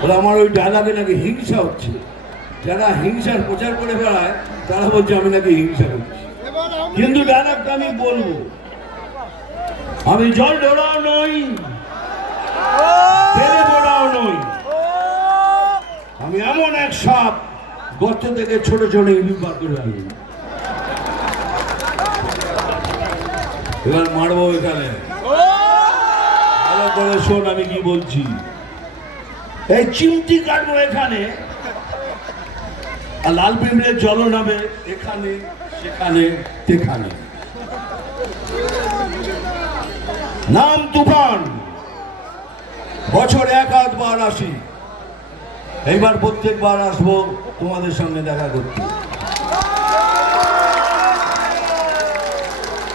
বলে আমার ওই ডায়লগে নাকি হিংসা হচ্ছে। যারা হিংসার প্রচার করে বেড়ায় তারা বলছে আমি নাকি হিংসা করছি। কিন্তু ডায়লগটা আমি বলবো, আমি জল ঢোড়াও নই, তেলে ঢোড়াও নই, আমি এমন এক সাপ গর্ত থেকে ছোট ছোট ইঁদুর বার করে আনি। এবার মারবো এখানে, ভালো করে শোন আমি কি বলছি। এই চিমটি কাটবো এখানে, আর লাল পিঁপড়ের জল নামে এখানে সেখানে তেখানে। নাম তুফান, বছর এক আধবার আসি, এইবার প্রত্যেকবার আসবো তোমাদের সঙ্গে দেখা করতে।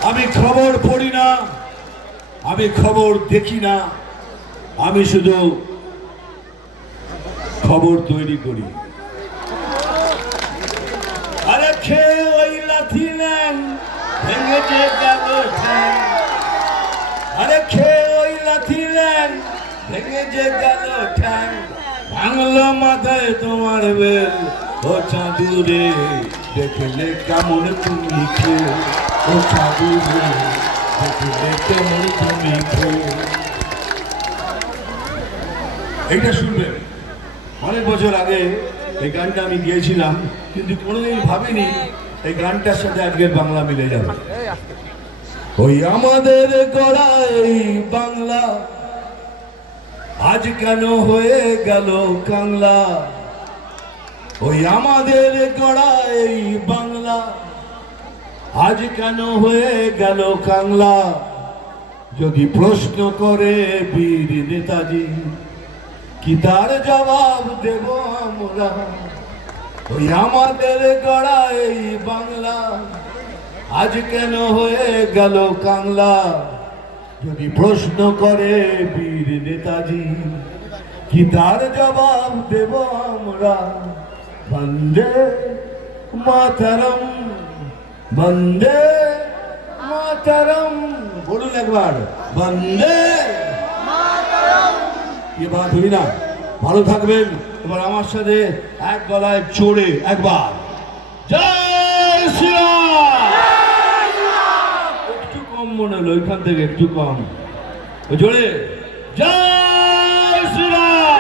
আমি খবর পড়ি না, আমি খবর দেখি না, আমি শুধু খবর তৈরি করি। আরে খেয়ে ওই লাথি নেন ভেঙেছে গেল ঠ্যাং, আরে খেয়ে ওই লাথি নেন ভেঙেছে গেল ঠ্যাং। ভাঙলো মাথায় তোমার বেল, ও চাঁদুরে দেখলে কেমন তুমি খেয়ে, ও চাঁদুরে দেখলে কেমন তুমি খেয়ে। এইটা শুনবেন। অনেক বছর আগে এই গানটা আমি গিয়েছিলাম, কিন্তু কোনোদিন ভাবিনি এই গানটার সাথে আজকের বাংলা মিলে যাবে। ওই আমাদের গড়া এই বাংলা আজ কেন হয়ে গেল কাংলা, ওই আমাদের গড়া এই বাংলা আজ কেন হয়ে গেল কাংলা। যদি প্রশ্ন করে বীর নেতাজি, কি তার জবাব দেব আমরা। ওই আমাদের গড়া এই বাংলা আজ কেন হয়ে গেল কাংলা। যদি প্রশ্ন করে বীর নেতাজি, কি তার জবাব দেব আমরা। বন্দে মাতরম, বন্দে মাতরম, বলুন একবার বন্দে মাতরম। ये बात हुई ना। ভালো থাকবেন। এবার আমার সাথে এক গলায় চড়ে একবার জয় শ্রীরাম। একটু কম মনে হলো, ওইখান থেকে একটু কম জোরে জয় শ্রীরাম।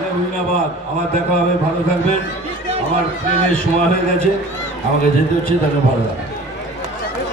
ধন্যবাদ। আবার দেখা হবে, ভালো থাকবেন। আমার ট্রেনের সময় হয়ে গেছে, আমাকে যেতে হচ্ছে, তাকে ভালো লাগবে।